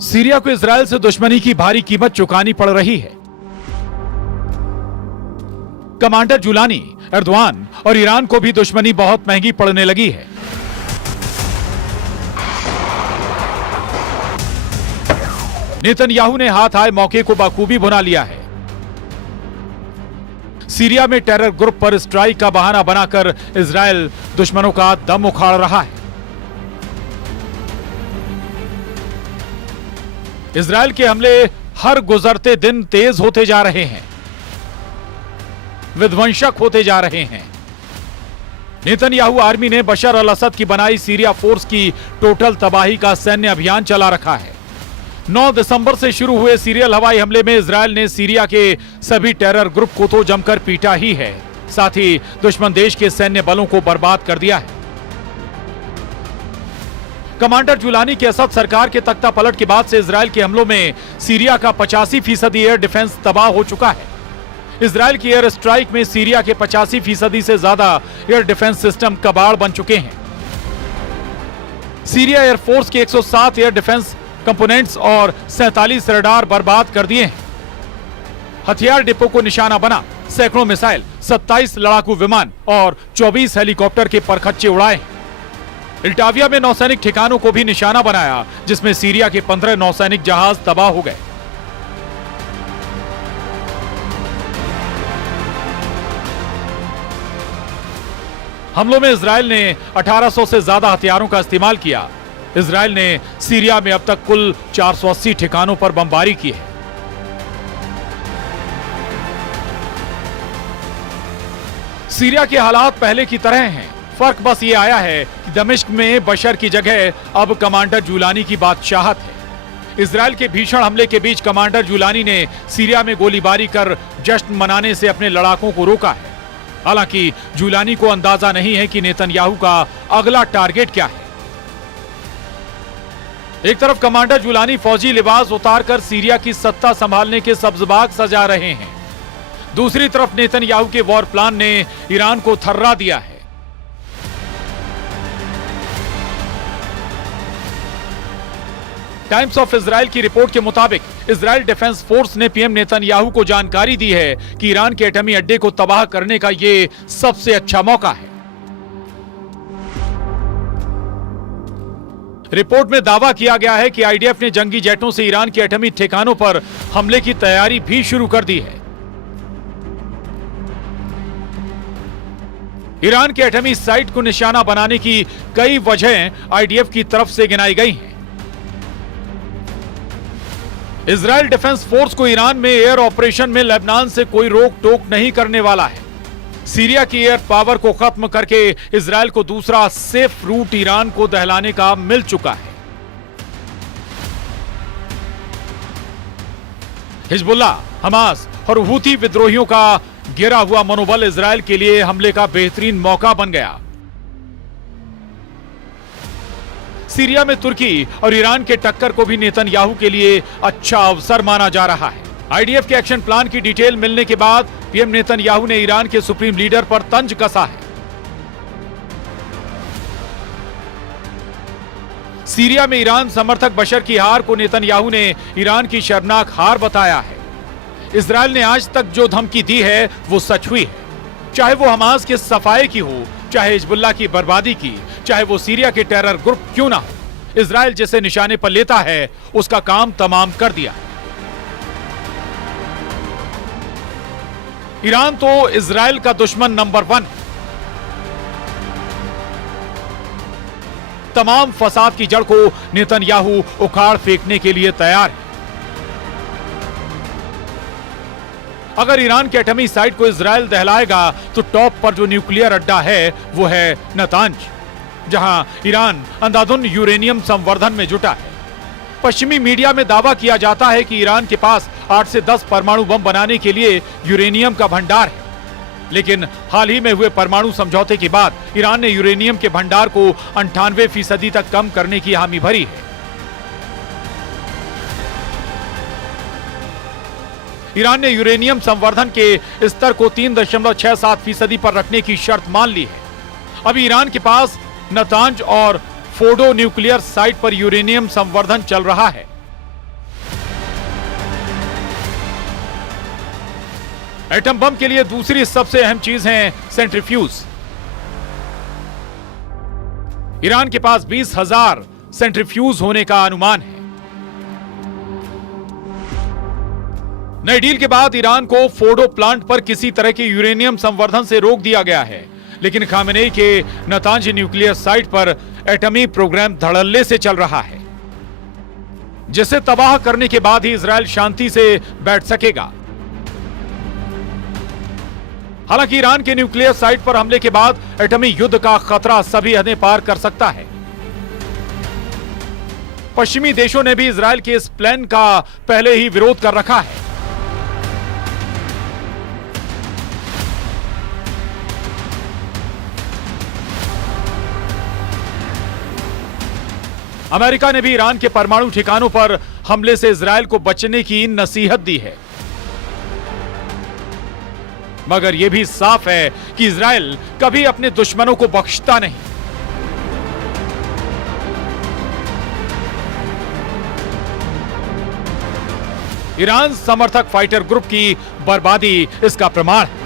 Syria को Israel से दुश्मनी की भारी कीमत चुकानी पड़ रही है। कमांडर जुलानी, एर्दोआन और ईरान को भी दुश्मनी बहुत महंगी पड़ने लगी है। नेतन्याहू ने हाथ आए मौके को बखूबी भुना लिया है। सीरिया में टेरर ग्रुप पर स्ट्राइक का बहाना बनाकर इजरायल दुश्मनों का दम उखाड़ रहा है। इजरायल के हमले हर गुजरते दिन तेज होते जा रहे हैं, विध्वंसक होते जा रहे हैं। नेतन्याहू आर्मी ने बशर अल असद की बनाई सीरिया फोर्स की टोटल तबाही का सैन्य अभियान चला रखा है। 9 दिसंबर से शुरू हुए सीरियल हवाई हमले में इजरायल ने सीरिया के सभी टेरर ग्रुप को तो जमकर पीटा ही है, साथ ही दुश्मन देश के सैन्य बलों को बर्बाद कर दिया है। कमांडर जुलानी के असद सरकार के तख्ता पलट के बाद से इजरायल के हमलों में सीरिया का 85% एयर डिफेंस तबाह हो चुका है। इजरायल की एयर स्ट्राइक में सीरिया के 85% से ज्यादा एयर डिफेंस सिस्टम कबाड़ बन चुके हैं। सीरिया एयरफोर्स के 107 एयर डिफेंस कंपोनेंट्स और 47 रडार बर्बाद कर दिए हैं। हथियार डिपो को निशाना बना सैकड़ों मिसाइल, 27 लड़ाकू विमान और 24 हेलीकॉप्टर के परखच्चे उड़ाए। इल्टाविया में नौसैनिक ठिकानों को भी निशाना बनाया, जिसमें सीरिया के 15 नौसैनिक जहाज तबाह हो गए। हमलों में इजरायल ने 1800 से ज्यादा हथियारों का इस्तेमाल किया। इजरायल ने सीरिया में अब तक कुल 480 ठिकानों पर बमबारी की है। सीरिया के हालात पहले की तरह हैं। फर्क बस ये आया है कि दमिश्क में बशर की जगह अब कमांडर जुलानी की बादशाहत है। इजरायल के भीषण हमले के बीच कमांडर जुलानी ने सीरिया में गोलीबारी कर जश्न मनाने से अपने लड़ाकों को रोका है। हालांकि जुलानी को अंदाजा नहीं है कि नेतन्याहू का अगला टारगेट क्या है। एक तरफ कमांडर जुलानी फौजी लिबास उतारकर सीरिया की सत्ता संभालने के सब्जबाग सजा रहे हैं, दूसरी तरफ नेतन्याहू के वॉर प्लान ने ईरान को थर्रा दिया है। टाइम्स ऑफ इजराइल की रिपोर्ट के मुताबिक इजराइल डिफेंस फोर्स ने पीएम नेतन्याहू को जानकारी दी है कि ईरान के एटमी अड्डे को तबाह करने का यह सबसे अच्छा मौका है। रिपोर्ट में दावा किया गया है कि आईडीएफ ने जंगी जेटों से ईरान के एटमी ठिकानों पर हमले की तैयारी भी शुरू कर दी है। ईरान के एटमी साइट को निशाना बनाने की कई वजहें आईडीएफ की तरफ से गिनाई गई हैं। इजरायल डिफेंस फोर्स को ईरान में एयर ऑपरेशन में लेबनान से कोई रोक टोक नहीं करने वाला है। सीरिया की एयर पावर को खत्म करके इजरायल को दूसरा सेफ रूट ईरान को दहलाने का मिल चुका है। हिजबुल्लाह, हमास और हूथी विद्रोहियों का गिरा हुआ मनोबल इजरायल के लिए हमले का बेहतरीन मौका बन गया। सीरिया में तुर्की और ईरान के टक्कर को भी नेतन्याहू के लिए अच्छा अवसर माना जा रहा है। आईडीएफ के एक्शन प्लान की डिटेल मिलने के बाद पीएम नेतन्याहू ने ईरान के सुप्रीम लीडर पर तंज कसा है। सीरिया में ईरान समर्थक बशर की हार को नेतन्याहू ने ईरान की शर्मनाक हार बताया है। इजरायल ने आज तक जो धमकी दी है वो सच हुई है, चाहे वो हमास के सफाए की हो, चाहे हिजबुल्लाह की बर्बादी की, चाहे वो सीरिया के टेरर ग्रुप क्यों ना हो। इजरायल जिसे निशाने पर लेता है उसका काम तमाम कर दिया। ईरान तो इजरायल का दुश्मन नंबर 1। तमाम फसाद की जड़ को नेतन्याहू उखाड़ फेंकने के लिए तैयार है। अगर ईरान के एटमी साइट को इजरायल दहलाएगा तो टॉप पर जो न्यूक्लियर अड्डा है वो है नतांज, जहां ईरान अंधाधुन यूरेनियम संवर्धन में जुटा है। पश्चिमी मीडिया में दावा किया जाता है कि ईरान के पास 8 से 10 परमाणु बम बनाने के लिए यूरेनियम का भंडार है, लेकिन हाल ही में हुए परमाणु समझौते के बाद ईरान ने यूरेनियम के भंडार को 98% तक कम करने की हामी भरी है। ईरान ने यूरेनियम संवर्धन के स्तर को 3.67% पर रखने की शर्त मान ली है। अभी ईरान के पास नतांज और फोर्डो न्यूक्लियर साइट पर यूरेनियम संवर्धन चल रहा है। एटम बम के लिए दूसरी सबसे अहम चीज है सेंट्रीफ्यूज। ईरान के पास 20,000 सेंट्रीफ्यूज होने का अनुमान है। नई डील के बाद ईरान को फोर्डो प्लांट पर किसी तरह के यूरेनियम संवर्धन से रोक दिया गया है, लेकिन खामेनेई के नतांज न्यूक्लियर साइट पर एटमी प्रोग्राम धड़ल्ले से चल रहा है, जिसे तबाह करने के बाद ही इजरायल शांति से बैठ सकेगा। हालांकि ईरान के न्यूक्लियर साइट पर हमले के बाद एटमी युद्ध का खतरा सभी हदें पार कर सकता है। पश्चिमी देशों ने भी इजरायल के इस प्लान का पहले ही विरोध कर रखा है। अमेरिका ने भी ईरान के परमाणु ठिकानों पर हमले से इजरायल को बचने की नसीहत दी है, मगर यह भी साफ है कि इजरायल कभी अपने दुश्मनों को बख्शता नहीं। ईरान समर्थक फाइटर ग्रुप की बर्बादी इसका प्रमाण है।